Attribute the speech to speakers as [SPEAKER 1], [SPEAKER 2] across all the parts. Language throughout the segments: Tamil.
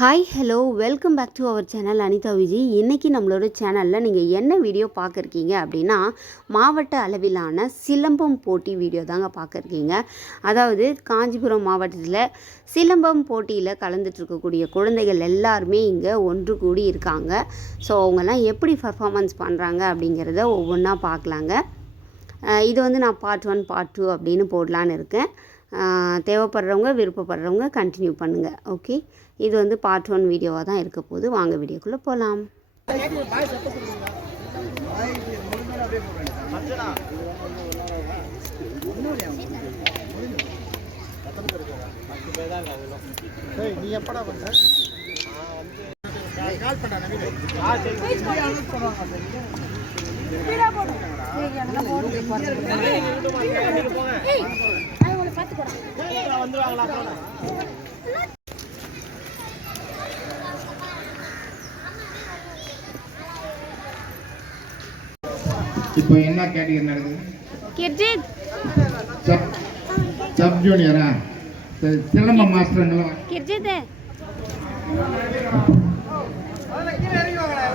[SPEAKER 1] Hi hello welcome back to our channel Anitha Vijay இன்றைக்கி நம்மளோட சேனலில் நீங்கள் என்ன வீடியோ பார்க்குறீங்க அப்படின்னா மாவட்ட அளவிலான சிலம்பம் போட்டி வீடியோ தாங்க பார்க்குறீங்க. அதாவது காஞ்சிபுரம் மாவட்டத்தில் சிலம்பம் போட்டியில் கலந்துட்டுருக்கக்கூடிய குழந்தைகள் எல்லாருமே இங்கே ஒன்று கூடி இருக்காங்க. ஸோ அவங்கெல்லாம் எப்படி பர்ஃபார்மன்ஸ் பண்ணுறாங்க அப்படிங்கிறத ஒவ்வொன்றா பார்க்கலாங்க. இது வந்து நான் பார்ட் ஒன் பார்ட் டூ அப்படின்னு போடலான்னு இருக்கேன். தேவைப்படுறவங்க விருப்பப்படுறவங்க கண்டினியூ பண்ணுங்கள் ஓகே இது வந்து பார்ட் ஒன் வீடியோவாக தான் இருக்க போது வாங்க வீடியோக்குள்ளே போகலாம்
[SPEAKER 2] நீ எப்படா பண்ற கால் பண்ணா நவீன்
[SPEAKER 3] இப்போ என்ன கேட்டகரி நடக்குது
[SPEAKER 1] கிர்ஜித்.
[SPEAKER 3] சப் சப் ஜூனியரா சிலம்ப மாஸ்டருங்களா
[SPEAKER 1] கிர்ஜித்.
[SPEAKER 2] கீழே இறங்கி வாங்கடா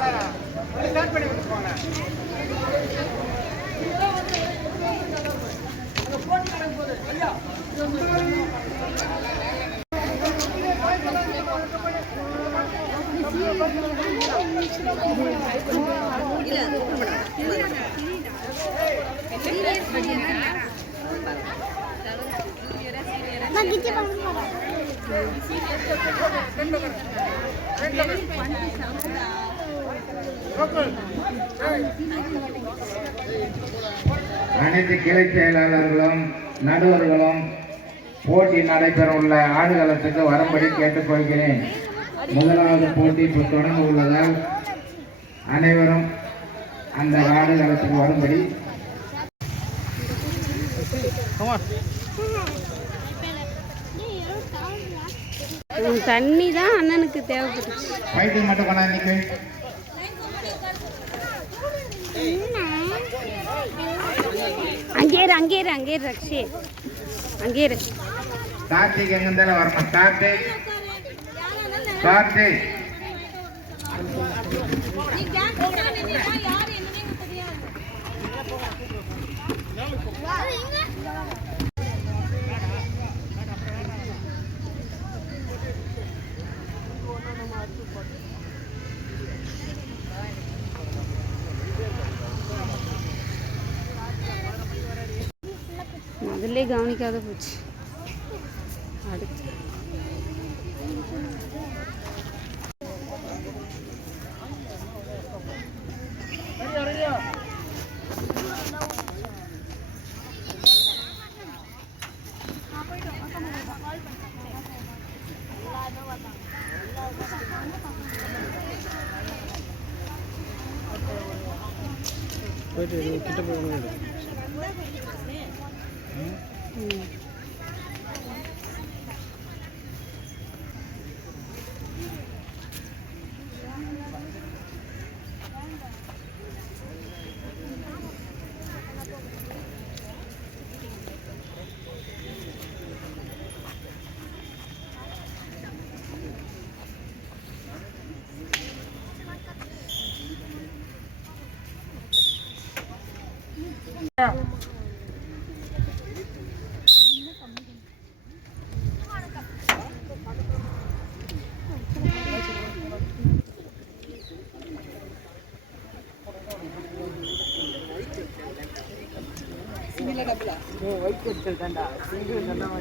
[SPEAKER 3] அனைத்து கிளை செயலாளர்களும் நடுவர்களும் போட்டி நடைபெற உள்ள ஆடுகளத்துக்கு வரும்படி கேட்டுக்கொள்கிறேன். முதலாவது போட்டி இப்போ தொடங்க உள்ளதால் அனைவரும் அந்த ஆடுகளத்துக்கு வரும்படி
[SPEAKER 1] தண்ணி தான் அண்ணனுக்கு தேவைப்பட்டுச்சு.
[SPEAKER 3] ஃபைட்டிங் மட்டும் கொண்டா இன்னைக்கு
[SPEAKER 1] அங்கே இரு அங்கே இரு அங்கே இரு ரக்ஷி
[SPEAKER 3] கார்த்திக் எங்கிருந்தால வரணும். கார்த்திக். கார்த்திக்.
[SPEAKER 1] முதல்ல கவனிக்காத போச்சு. പോയിട്ട് നോക്കിയിട്ട് പോകുന്നുണ്ട്
[SPEAKER 2] போயிட்டு கிட்ட போய்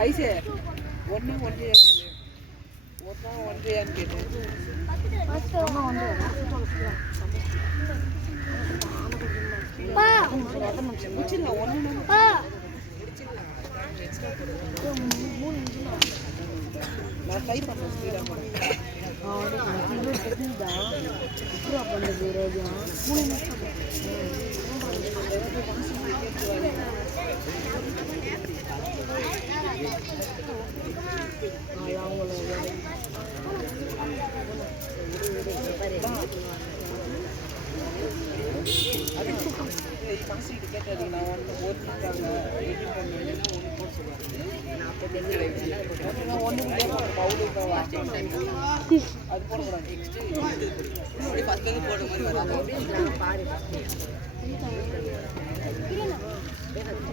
[SPEAKER 2] ஐசே ஒன்று ஒன்றையா ஒன்றா ஒன்றையான்னு கேட்டு முடிச்சிடலாம் ஒன்று நான் ட்ரை பண்ணேன் ஸ்பீடாக காசு கேட்டது நான் ஒன்று ஓட்டிட்டாங்க ஒன்று போட சொல்லுவாங்க ஒன்று பவுலு அது போடக்கூடாது நெக்ஸ்ட்டு போடுற மாதிரி வராது அப்போ ஏன் நீ வர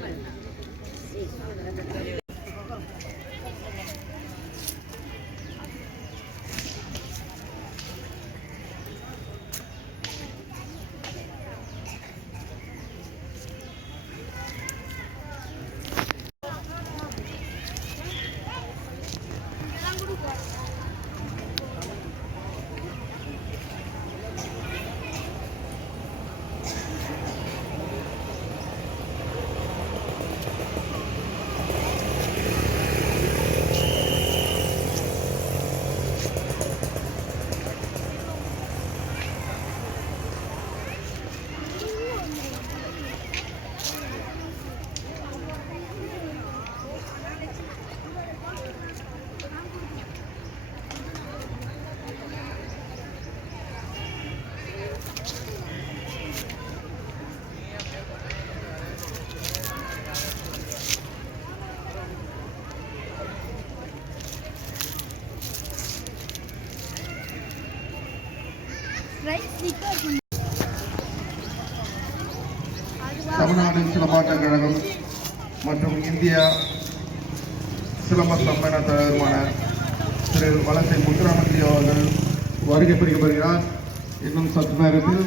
[SPEAKER 2] மாதிரி
[SPEAKER 4] தமிழ்நாடு சிலம்பாட்டக் கழகம் மற்றும் இந்தியா சிலம்ப சம்மேளன தலைவருமான திரு வலசை முத்துராமலிங்க அவர்கள் வருகை புரிக்கப்படுகிறார் இன்னும் சற்று நேரத்தில்.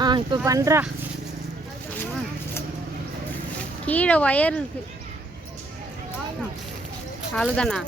[SPEAKER 1] ஆ இப்போ பண்ணுறா கீழே ஒயர் இருக்கு. அவ்வளோதானா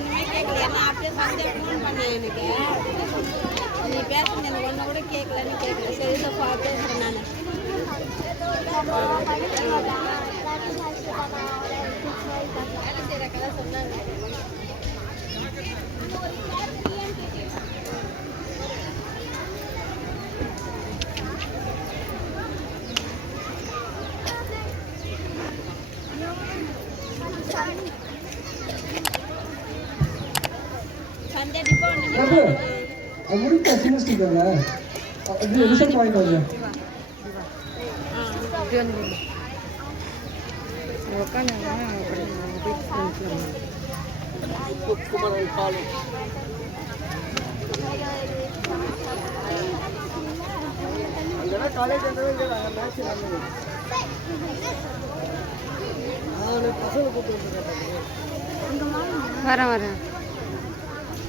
[SPEAKER 5] ஒன்றுமே கேட்கல ஏன்னா அப்படியே சண்டே ஃபோன் பண்ணேன் எனக்கு நீ பேசுனது எனக்கு ஒன்று கூட கேட்கலன்னு கேட்கல சரி இதை பேசுகிறேன் நான் வேலை செய்கிற கதை சொன்னாங்க டிப்போ ஒன்று
[SPEAKER 2] முடிக்க சினிஸ்டிக்கல இது ரிசல்ட் வாங்கிட்டு வரேன் குமரன் காலு அங்கெல்லாம் காலேஜ் இருந்தது அங்கே மேட்ச் நடந்தது நான்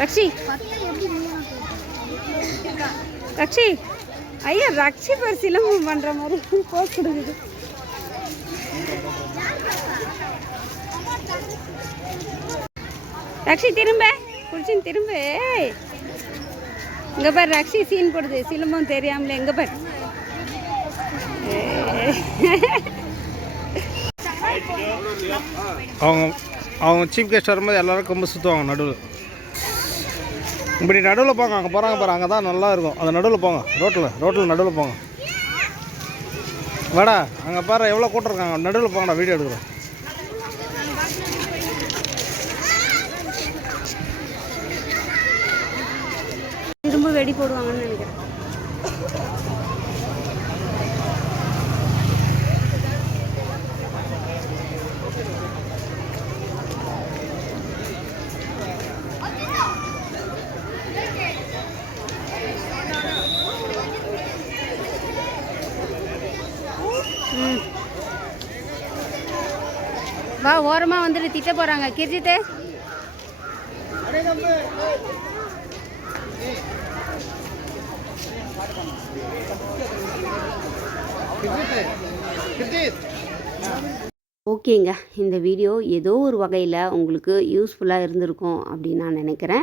[SPEAKER 1] ரக்ஷி. ரக்ஷி ஐயா ரக்ஷி பேர் சிலம்பம் பண்ணுற மாதிரி போஸ் கொடுக்குது. ரக்ஷி திரும்ப. குடிச்சின்னு திரும்ப. ஏய். பார் ரக்ஷி சீன் போடுது. சிலம்பம் தெரியாமல எங்கே பார்.
[SPEAKER 6] அவங்க அவங்க சீஃப் கெஸ்ட் வரும்போது எல்லாரும் கொம்பு சுற்றுவாங்க நடுவில். இப்படி நடுவில் போங்க அங்கே போகிறாங்க பாரு அங்கே தான் நல்லா இருக்கும். அந்த நடுவில் போங்க ரோட்டில் ரோட்டில் நடுவில் போங்க. வாடா அங்கே பாரு எவ்வளோ கூட்டம் இருக்காங்க. நடுவில் போங்கடா வீடியோ எடுக்கிறோம்
[SPEAKER 1] திரும்ப வெடி போடுவாங்கன்னு நினைக்கிறேன். அக்கா ஓரமாக வந்துட்டு திட்ட போகிறாங்க கிரிஜித்து. ஓகேங்க. இந்த வீடியோ ஏதோ ஒரு வகையில் உங்களுக்கு யூஸ்ஃபுல்லாக இருந்திருக்கும் அப்படின்னு நான் நினைக்கிறேன்.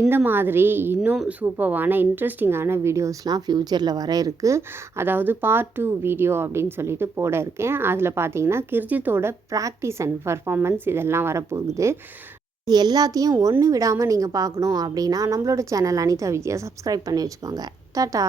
[SPEAKER 1] இந்த மாதிரி இன்னும் சூப்பர்வான இன்ட்ரெஸ்டிங்கான வீடியோஸ்லாம் ஃப்யூச்சரில் வர இருக்குது அதாவது பார்ட் டூ வீடியோ அப்படின்னு சொல்லிட்டு போட இருக்கேன். அதில் பார்த்தீங்கன்னா கிர்ஜித்தோட ப்ராக்டிஸ் அண்ட் பர்ஃபார்மன்ஸ் இதெல்லாம் வரப்போகுது. இது எல்லாத்தையும் ஒன்று விடாமல் நீங்கள் பார்க்கணும் அப்படின்னா நம்மளோட சேனல் அனிதா விஜயா சப்ஸ்கிரைப் பண்ணி வச்சுக்கோங்க. டாட்டா!